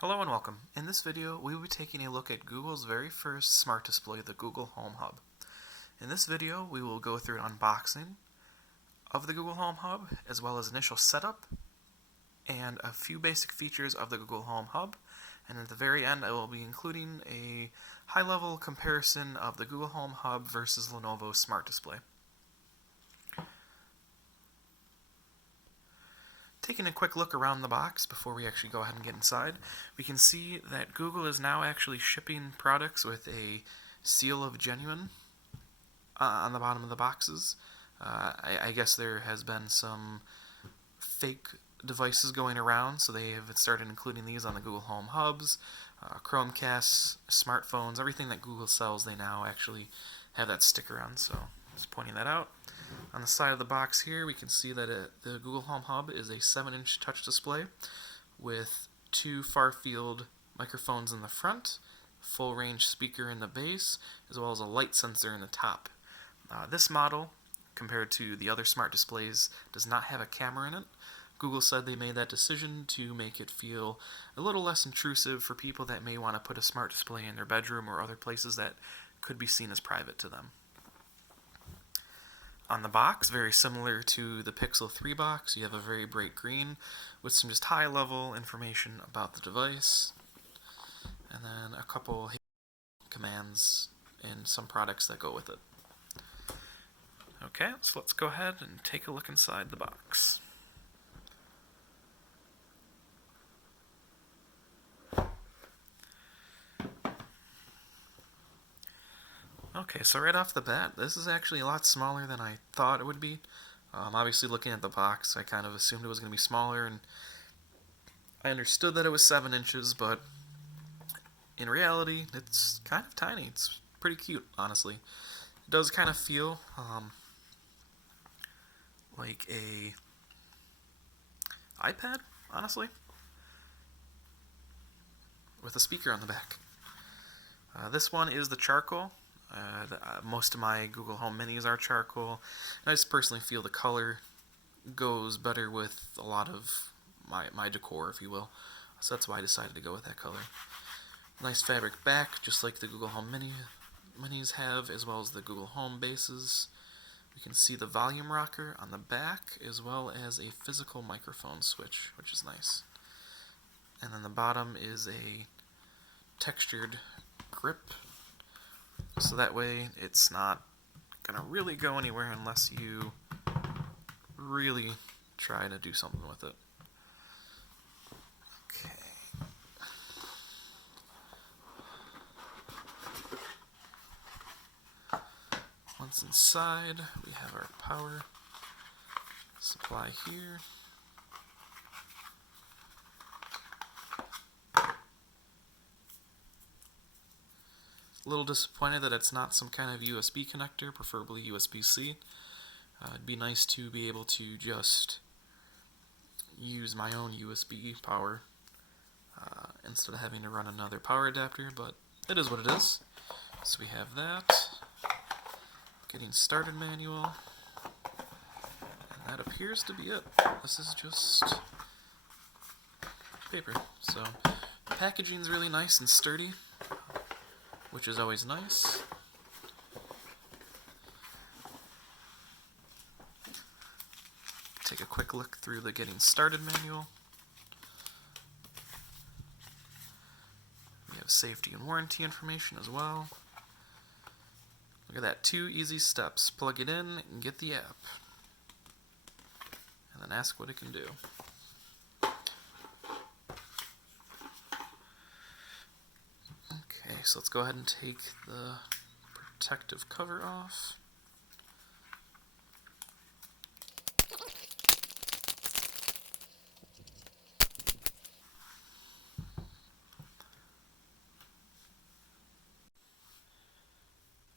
Hello and welcome. In this video, we will be taking a look at Google's very first smart display, the Google Home Hub. In this video, we will go through an unboxing of the Google Home Hub, as well as initial setup, and a few basic features of the Google Home Hub. And at the very end, I will be including a high-level comparison of the Google Home Hub versus Lenovo Smart Display. Taking a quick look around the box before we actually go ahead and get inside, we can see that Google is now actually shipping products with a seal of genuine on the bottom of the boxes. I guess there has been some fake devices going around, so they have started including these on the Google Home Hubs, Chromecasts, smartphones, everything that Google sells, they now actually have that sticker on, so just pointing that out. On the side of the box here, we can see that the Google Home Hub is a 7-inch touch display with two far-field microphones in the front, full-range speaker in the base, as well as a light sensor in the top. This model, compared to the other smart displays, does not have a camera in it. Google said they made that decision to make it feel a little less intrusive for people that may want to put a smart display in their bedroom or other places that could be seen as private to them. On the box, very similar to the Pixel 3 box, you have a very bright green with some just high-level information about the device, and then a couple commands and some products that go with it. Okay, so let's go ahead and take a look inside the box. Okay, so right off the bat, this is actually a lot smaller than I thought it would be. Obviously, looking at the box, I kind of assumed it was going to be smaller, and I understood that it was 7 inches, but in reality, it's kind of tiny. It's pretty cute, honestly. It does kind of feel like a iPad, honestly, with a speaker on the back. This one is the charcoal. Most of my Google Home Minis are charcoal, and I just personally feel the color goes better with a lot of my decor, if you will. So that's why I decided to go with that color. Nice fabric back, just like the Google Home Minis have, as well as the Google Home bases. We can see the volume rocker on the back, as well as a physical microphone switch, which is nice. And then the bottom is a textured grip, so that way it's not going to really go anywhere unless you really try to do something with it. Okay. Once inside, we have our power supply here. A little disappointed that it's not some kind of USB connector, preferably USB-C. It'd be nice to be able to just use my own USB power instead of having to run another power adapter, but it is what it is. So we have that. Getting started manual. And that appears to be it. This is just paper. So the packaging's really nice and sturdy, which is always nice. Take a quick look through the Getting Started manual. We have safety and warranty information as well. Look at that, 2 easy steps. Plug it in and get the app. And then ask what it can do. Okay, so let's go ahead and take the protective cover off.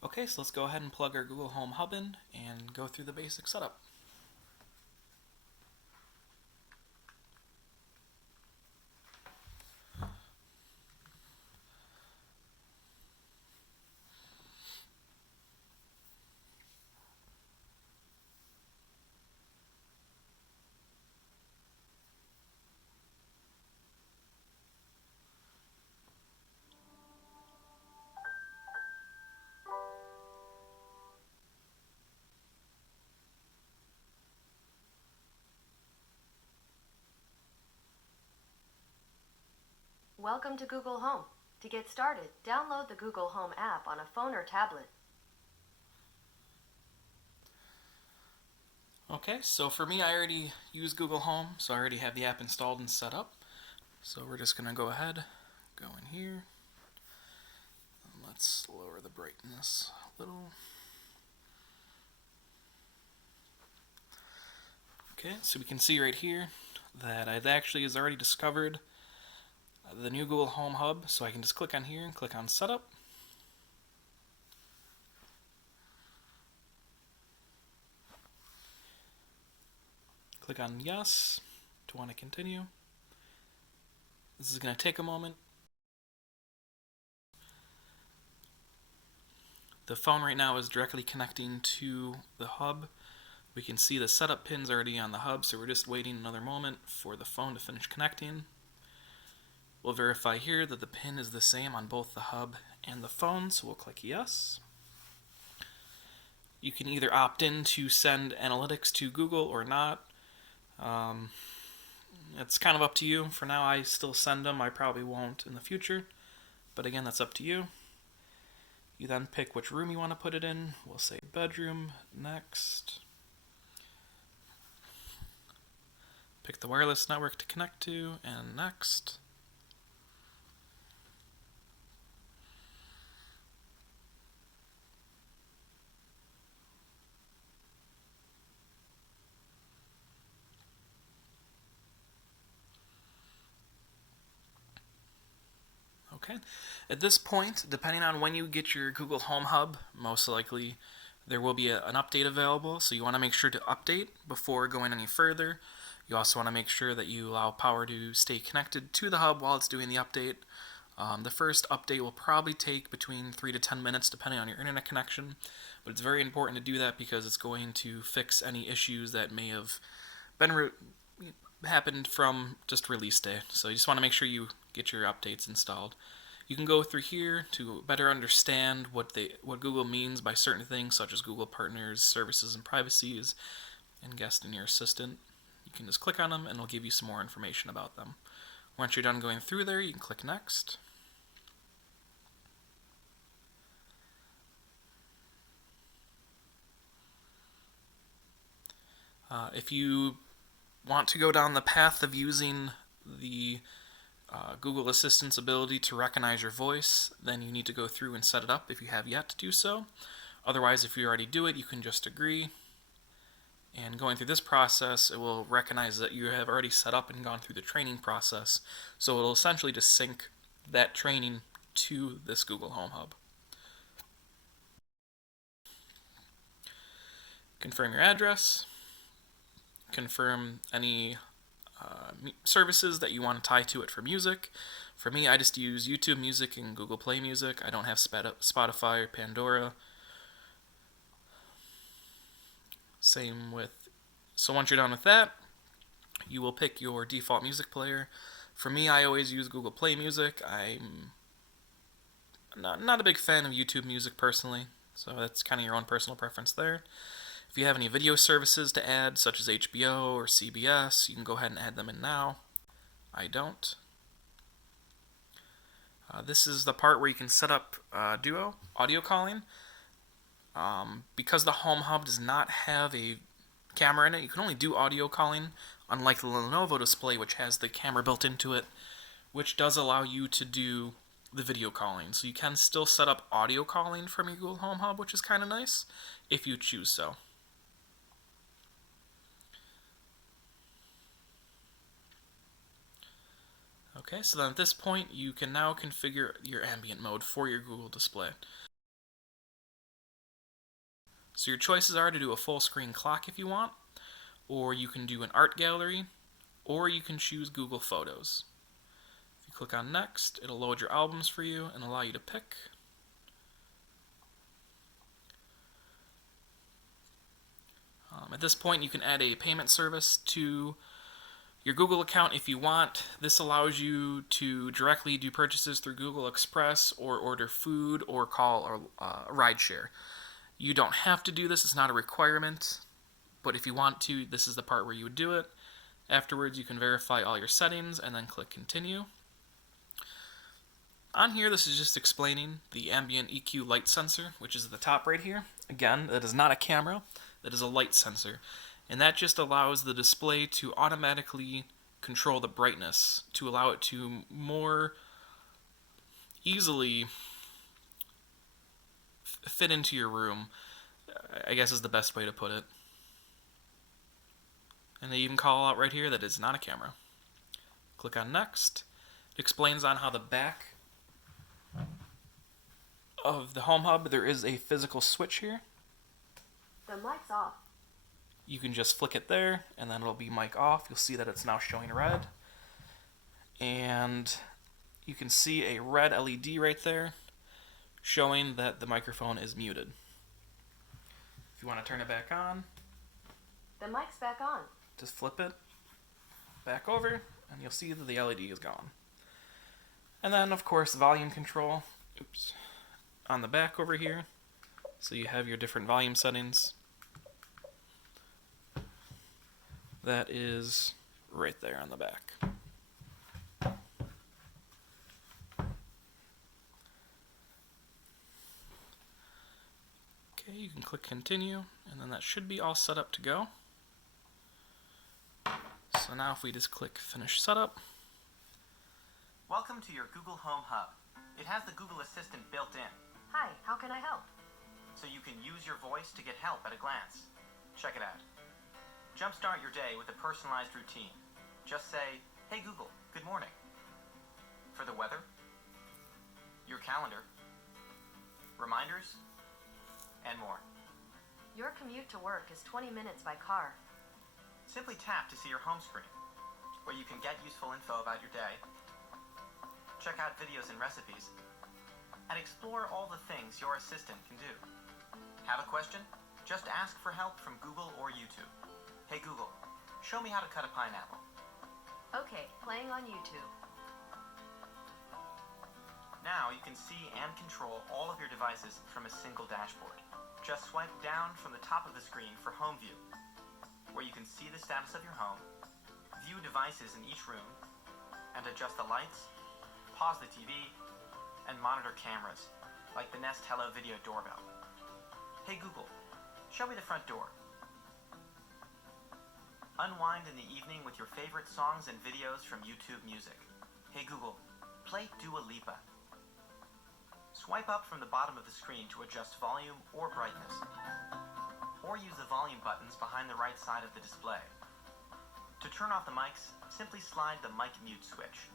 Okay, so let's go ahead and plug our Google Home Hub in and go through the basic setup. Welcome to Google Home. To get started, download the Google Home app on a phone or tablet. Okay, so for me, I already use Google Home, so I already have the app installed and set up. So we're just going to go ahead, go in here, and let's lower the brightness a little. Okay, so we can see right here that I've actually has already discovered the new Google Home Hub, so I can just click on here and click on Setup. Click on Yes to want to continue. This is going to take a moment. The phone right now is directly connecting to the hub. We can see the setup pins already on the hub, so we're just waiting another moment for the phone to finish connecting. We'll verify here that the pin is the same on both the hub and the phone, so we'll click Yes. You can either opt in to send analytics to Google or not. It's kind of up to you. For now, I still send them. I probably won't in the future, but again, that's up to you. You then pick which room you want to put it in. We'll say bedroom, next. Pick the wireless network to connect to, and next. Okay. At this point, depending on when you get your Google Home Hub, most likely there will be an update available, so you want to make sure to update before going any further. You also want to make sure that you allow power to stay connected to the hub while it's doing the update. The first update will probably take between 3 to 10 minutes depending on your internet connection, but it's very important to do that because it's going to fix any issues that may have been happened from just release day. So you just want to make sure you get your updates installed. You can go through here to better understand what Google means by certain things such as Google Partners, Services and Privacies, and Guest and Your Assistant. You can just click on them and it'll give you some more information about them. Once you're done going through there, you can click Next. If you want to go down the path of using the Google Assistant's ability to recognize your voice, then you need to go through and set it up if you have yet to do so. Otherwise, if you already do it, you can just agree. And going through this process, it will recognize that you have already set up and gone through the training process. So it'll essentially just sync that training to this Google Home Hub. Confirm your address. Confirm any services that you want to tie to it for music. For me, I just use YouTube Music and Google Play Music. I don't have Spotify or Pandora. Same with... So once you're done with that, you will pick your default music player. For me, I always use Google Play Music. I'm not a big fan of YouTube Music personally, so that's kind of your own personal preference there. If you have any video services to add, such as HBO or CBS, you can go ahead and add them in now. I don't. This is the part where you can set up Duo, audio calling. Because the Home Hub does not have a camera in it, you can only do audio calling, unlike the Lenovo display, which has the camera built into it, which does allow you to do the video calling. So you can still set up audio calling from your Google Home Hub, which is kind of nice, if you choose so. Okay, so then at this point, you can now configure your ambient mode for your Google display. So your choices are to do a full screen clock if you want, or you can do an art gallery, or you can choose Google Photos. If you click on Next, it'll load your albums for you and allow you to pick. At this point, you can add a payment service to your Google account if you want. This allows you to directly do purchases through Google Express or order food or call a rideshare. You don't have to do this, it's not a requirement, but if you want to, this is the part where you would do it. Afterwards, you can verify all your settings and then click Continue. On here, this is just explaining the ambient EQ light sensor, which is at the top right here. Again, that is not a camera, that is a light sensor. And that just allows the display to automatically control the brightness to allow it to more easily fit into your room, I guess is the best way to put it. And they even call out right here that it's not a camera. Click on next. It explains on how the back of the home hub there is a physical switch here. The mic's off. You can just flick it there and then it'll be mic off. You'll see that it's now showing red. And you can see a red LED right there showing that the microphone is muted. If you want to turn it back on, The mic's back on. just flip it back over and you'll see that the LED is gone. And then, of course, volume control. Oops. On the back over here. So you have your different volume settings. That is right there on the back. Okay, you can click continue, and then that should be all set up to go. So now if we just click finish setup. Welcome to your Google Home Hub. It has the Google Assistant built in, Hi, how can I help? so you can use your voice to get help at a glance. Check it out. Jumpstart your day with a personalized routine. Just say, "Hey Google, good morning." For the weather, your calendar, reminders, and more. Your commute to work is 20 minutes by car. Simply tap to see your home screen, where you can get useful info about your day, check out videos and recipes, and explore all the things your assistant can do. Have a question? Just ask for help from Google or YouTube. Hey Google, show me how to cut a pineapple. Okay, playing on YouTube. Now you can see and control all of your devices from a single dashboard. Just swipe down from the top of the screen for Home View, where you can see the status of your home, view devices in each room, and adjust the lights, pause the TV, and monitor cameras, like the Nest Hello Video doorbell. Hey Google, show me the front door. Unwind in the evening with your favorite songs and videos from YouTube Music. Hey Google, play Dua Lipa. Swipe up from the bottom of the screen to adjust volume or brightness, or use the volume buttons behind the right side of the display. To turn off the mics, simply slide the mic mute switch.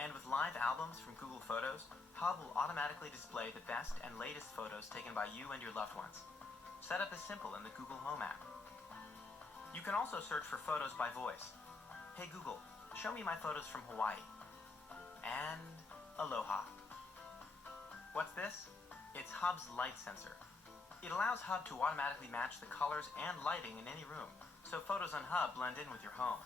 And with live albums from Google Photos, Hub will automatically display the best and latest photos taken by you and your loved ones. Setup is simple in the Google Home app. You can also search for photos by voice. Hey Google, show me my photos from Hawaii. And aloha. What's this? It's Hub's light sensor. It allows Hub to automatically match the colors and lighting in any room, so photos on Hub blend in with your home.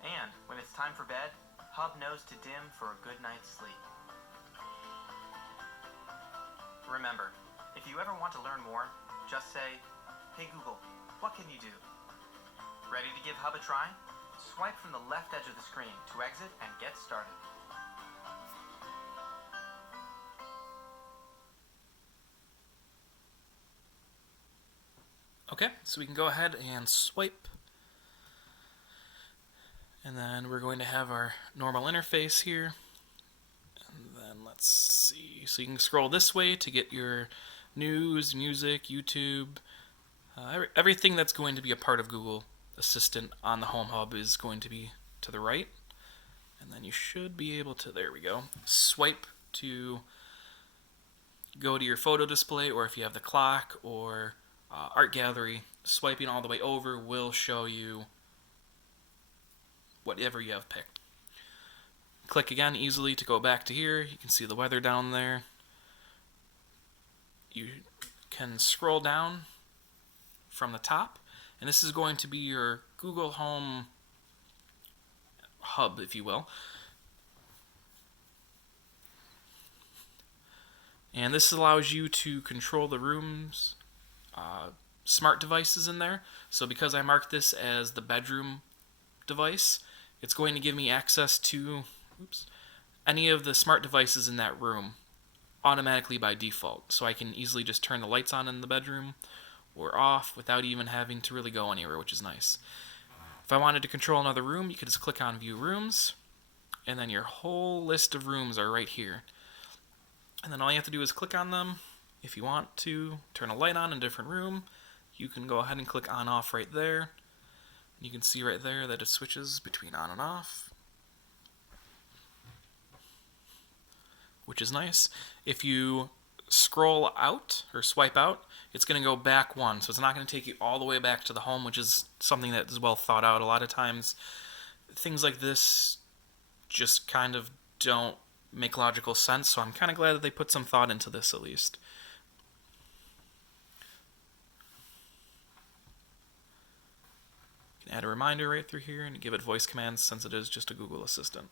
And when it's time for bed, Hub knows to dim for a good night's sleep. Remember, if you ever want to learn more, just say, "Hey Google, what can you do?" Ready to give Hub a try? Swipe from the left edge of the screen to exit and get started. Okay, so we can go ahead and swipe. And then we're going to have our normal interface here. And then let's see. So you can scroll this way to get your news, music, YouTube. Everything that's going to be a part of Google Assistant on the Home Hub is going to be to the right. And then you should be able to, there we go, swipe to go to your photo display, or if you have the clock or art gallery, swiping all the way over will show you whatever you have picked. Click again easily to go back to here. You can see the weather down there. You can scroll down from the top, and this is going to be your Google Home hub, if you will. And this allows you to control the room's smart devices in there. So because I marked this as the bedroom device, it's going to give me access to any of the smart devices in that room automatically by default. So I can easily just turn the lights on in the bedroom or off without even having to really go anywhere, which is nice. If I wanted to control another room, you could just click on View Rooms, and then your whole list of rooms are right here. And then all you have to do is click on them. If you want to turn a light on in a different room, you can go ahead and click on off right there. You can see right there that it switches between on and off, which is nice. If you scroll out or swipe out, it's going to go back one, so it's not going to take you all the way back to the home, which is something that is well thought out. A lot of times things like this just kind of don't make logical sense, so I'm kind of glad that they put some thought into this at least. You can add a reminder right through here and give it voice commands since it is just a Google Assistant.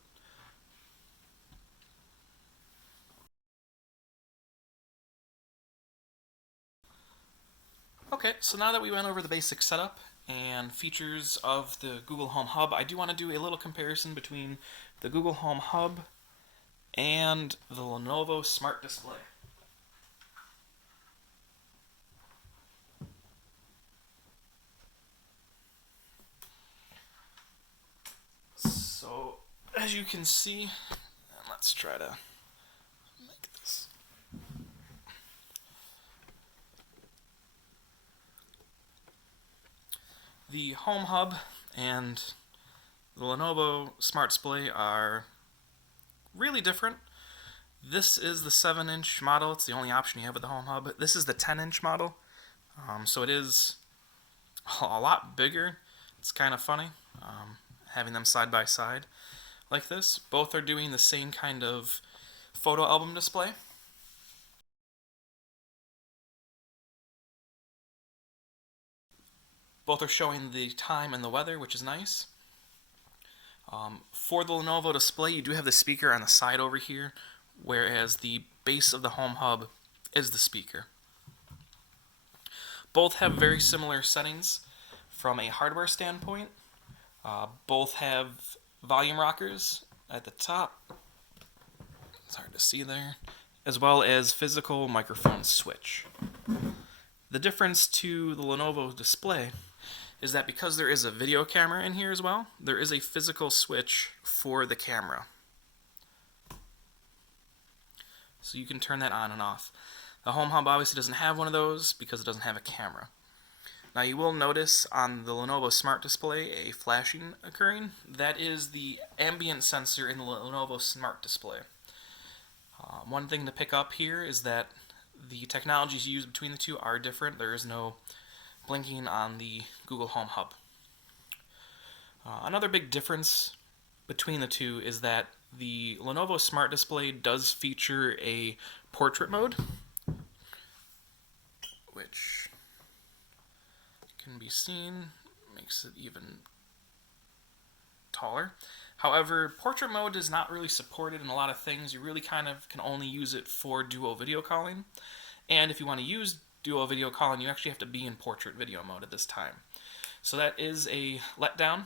Okay, so now that we went over the basic setup and features of the Google Home Hub, I do want to do a little comparison between the Google Home Hub and the Lenovo Smart Display. So, as you can see, let's try to make this. The Home Hub and the Lenovo Smart Display are really different. This is the 7-inch model. It's the only option you have with the Home Hub. This is the 10-inch model, so it is a lot bigger. It's kind of funny having them side by side like this. Both are doing the same kind of photo album display. Both are showing the time and the weather, which is nice. For the Lenovo display, you do have the speaker on the side over here, whereas the base of the Home Hub is the speaker. Both have very similar settings from a hardware standpoint. Both have volume rockers at the top. It's hard to see there. As well as physical microphone switch. The difference to the Lenovo display is that because there is a video camera in here as well, there is a physical switch for the camera. So you can turn that on and off. The Home Hub obviously doesn't have one of those because it doesn't have a camera. Now you will notice on the Lenovo Smart Display a flashing occurring. That is the ambient sensor in the Lenovo Smart Display. One thing to pick up here is that the technologies used between the two are different. There is no blinking on the Google Home Hub. Another big difference between the two is that the Lenovo Smart Display does feature a portrait mode, which can be seen, makes it even taller. However, portrait mode is not really supported in a lot of things. You really kind of can only use it for dual video calling. And if you want to use dual video calling, you actually have to be in portrait video mode at this time. So that is a letdown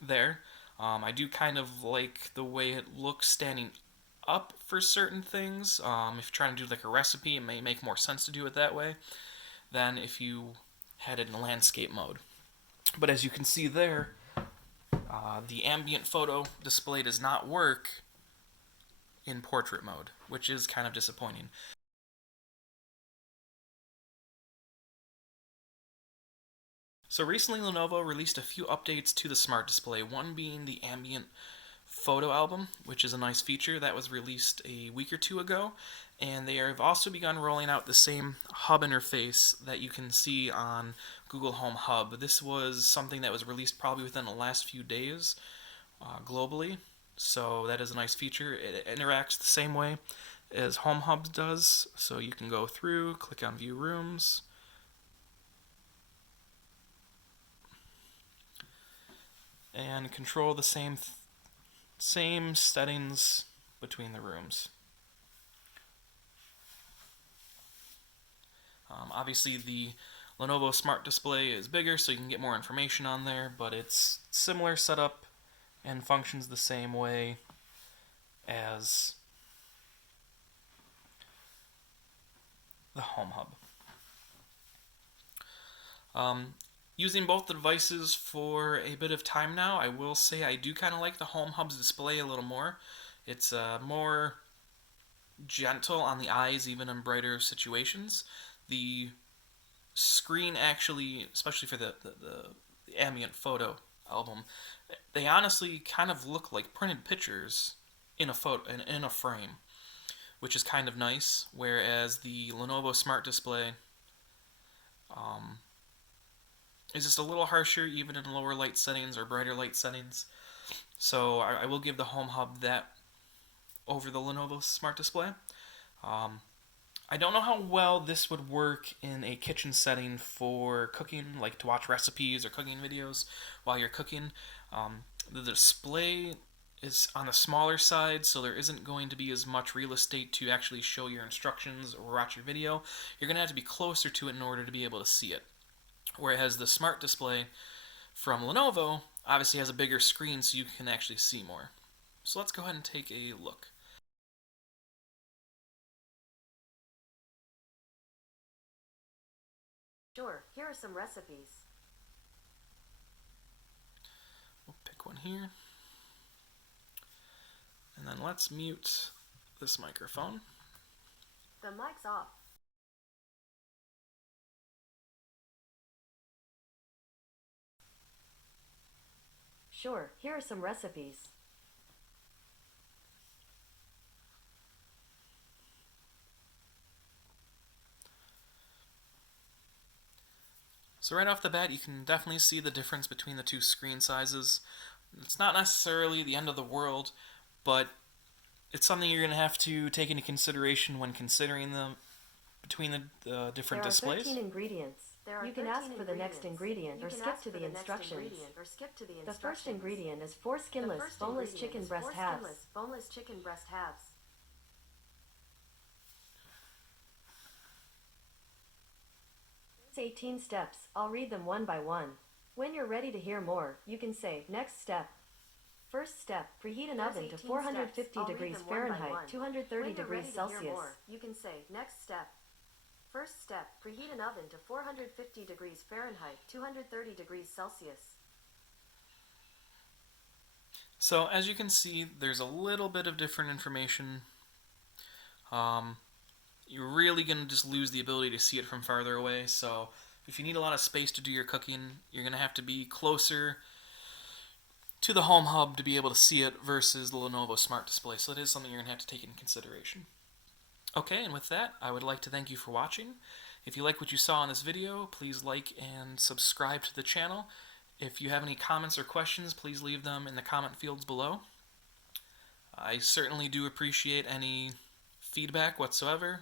there. I do kind of like the way it looks standing up for certain things. If you're trying to do like a recipe, it may make more sense to do it that way than if you had it in landscape mode. But as you can see there, the ambient photo display does not work in portrait mode, which is kind of disappointing. So recently Lenovo released a few updates to the Smart Display, one being the ambient photo album, which is a nice feature that was released a week or two ago, and they have also begun rolling out the same hub interface that you can see on Google Home Hub. This was something that was released probably within the last few days globally, so that is a nice feature. It interacts the same way as Home Hub does, so you can go through, click on View Rooms, and control the same settings between the rooms. Obviously the Lenovo Smart Display is bigger, so you can get more information on there, but it's similar setup and functions the same way as the home hub. Using both the devices for a bit of time now, I will say I do kind of like the home hub's display a little more. It's more gentle on the eyes, even in brighter situations. The screen actually, especially for the ambient photo album, they honestly kind of look like printed pictures in a photo in a frame, which is kind of nice. Whereas the Lenovo Smart Display um, is just a little harsher, even in lower light settings or brighter light settings. So I will give the Home Hub that over the Lenovo Smart Display. Um, I don't know how well this would work in a kitchen setting for cooking, like to watch recipes or cooking videos while you're cooking. The display is on the smaller side, so there isn't going to be as much real estate to actually show your instructions or watch your video. You're going to have to be closer to it in order to be able to see it. Whereas the Smart Display from Lenovo obviously has a bigger screen, so you can actually see more. So let's go ahead and take a look. Sure, here are some recipes. We'll pick one here. And then let's mute this microphone. The mic's off. Sure, here are some recipes. So right off the bat, you can definitely see the difference between the two screen sizes. It's not necessarily the end of the world, but it's something you're going to have to take into consideration when considering them between the different displays. There are 13 ingredients. You can ask for the next ingredient or skip to the instructions. The first ingredient is 4 skinless, boneless chicken breast halves. There's 18 steps. I'll read them one by one. When you're ready to hear more, you can say, next step. First step, preheat an oven to 450 degrees Fahrenheit, 230 degrees Celsius. You can say, next step. First step, preheat an oven to 450 degrees Fahrenheit, 230 degrees Celsius. So as you can see, there's a little bit of different information. You're really going to just lose the ability to see it from farther away. So if you need a lot of space to do your cooking, you're going to have to be closer to the Home Hub to be able to see it versus the Lenovo Smart Display. So it is something you're going to have to take into consideration. Okay, and with that, I would like to thank you for watching. If you like what you saw in this video, please like and subscribe to the channel. If you have any comments or questions, please leave them in the comment fields below. I certainly do appreciate any feedback whatsoever.